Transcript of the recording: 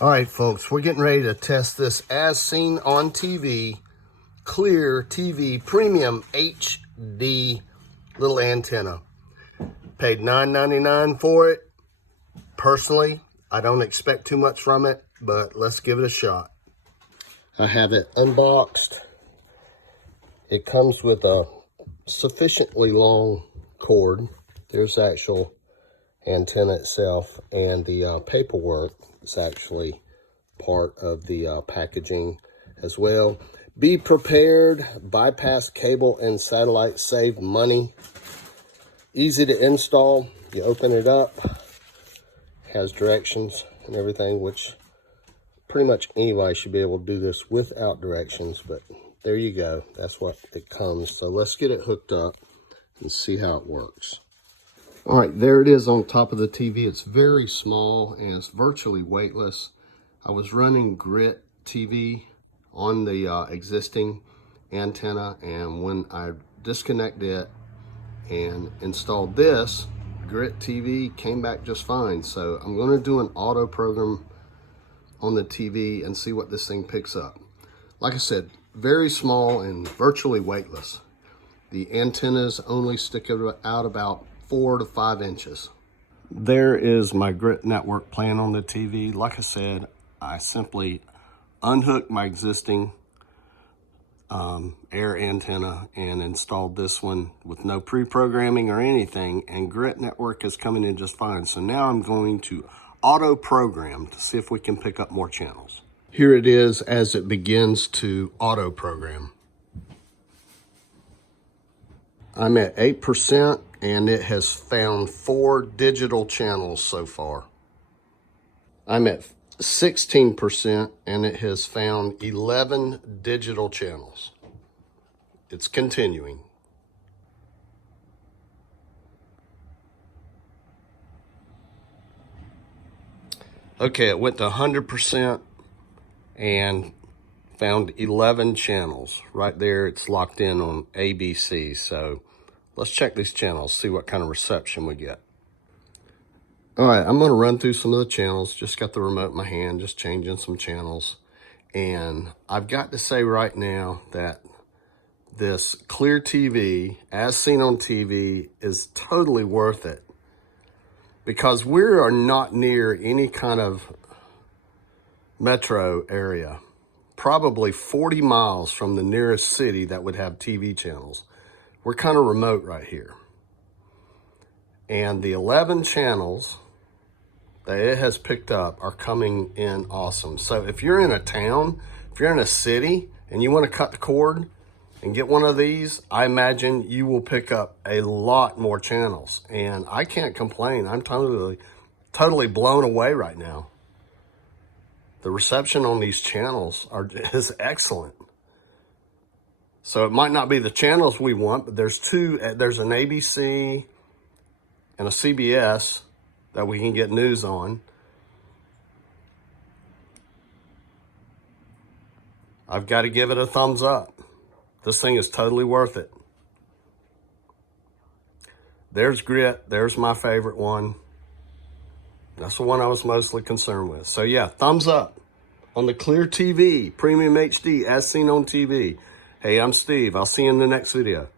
All right, folks, we're getting ready to test this as seen on TV, clear TV premium HD little antenna. Paid $9.99 for it. Personally, I don't expect too much from it, but let's give it a shot. I have it unboxed. It comes with a sufficiently long cord. There's the actual antenna itself, and the paperwork is actually part of the packaging as well. Be prepared, bypass cable and satellite, save money. Easy to install. You open it up, has directions and everything, which pretty much anybody should be able to do this without directions, but there you go. That's what it comes. So let's get it hooked up and see how it works. All right, there it is on top of the TV. It's very small and it's virtually weightless. I was running Grit TV on the existing antenna, and when I disconnected it and installed this, Grit TV came back just fine. So I'm going to do an auto program on the TV and see what this thing picks up. Like I said, very small and virtually weightless. The antennas only stick out about 4 to 5 inches. There is my Grit network playing on the TV. Like I said, I simply unhooked my existing air antenna and installed this one with no pre-programming or anything, and Grit network is coming in just fine. So now I'm going to auto program to see if we can pick up more channels. Here it is as it begins to auto program. I'm at 8% and it has found 4 digital channels so far. I'm at 16% and it has found 11 digital channels. It's continuing. Okay, it went to 100% and found 11 channels. Right there, it's locked in on ABC. So let's check these channels, see what kind of reception we get. All right, I'm gonna run through some of the channels. Just got the remote in my hand, just changing some channels. And I've got to say right now that this clear TV, as seen on TV, is totally worth it, because we are not near any kind of metro area. Probably 40 miles from the nearest city that would have TV channels. We're kind of remote right here. And the 11 channels that it has picked up are coming in awesome. So if you're in a town, if you're in a city and you want to cut the cord and get one of these, I imagine you will pick up a lot more channels. And I can't complain. I'm totally blown away right now. The reception on these channels is excellent. So it might not be the channels we want, but there's an ABC and a CBS that we can get news on. I've got to give it a thumbs up. This thing is totally worth it. There's Grit. There's my favorite one. That's the one I was mostly concerned with. So yeah, thumbs up on the Clear TV Premium HD as seen on TV. Hey, I'm Steve. I'll see you in the next video.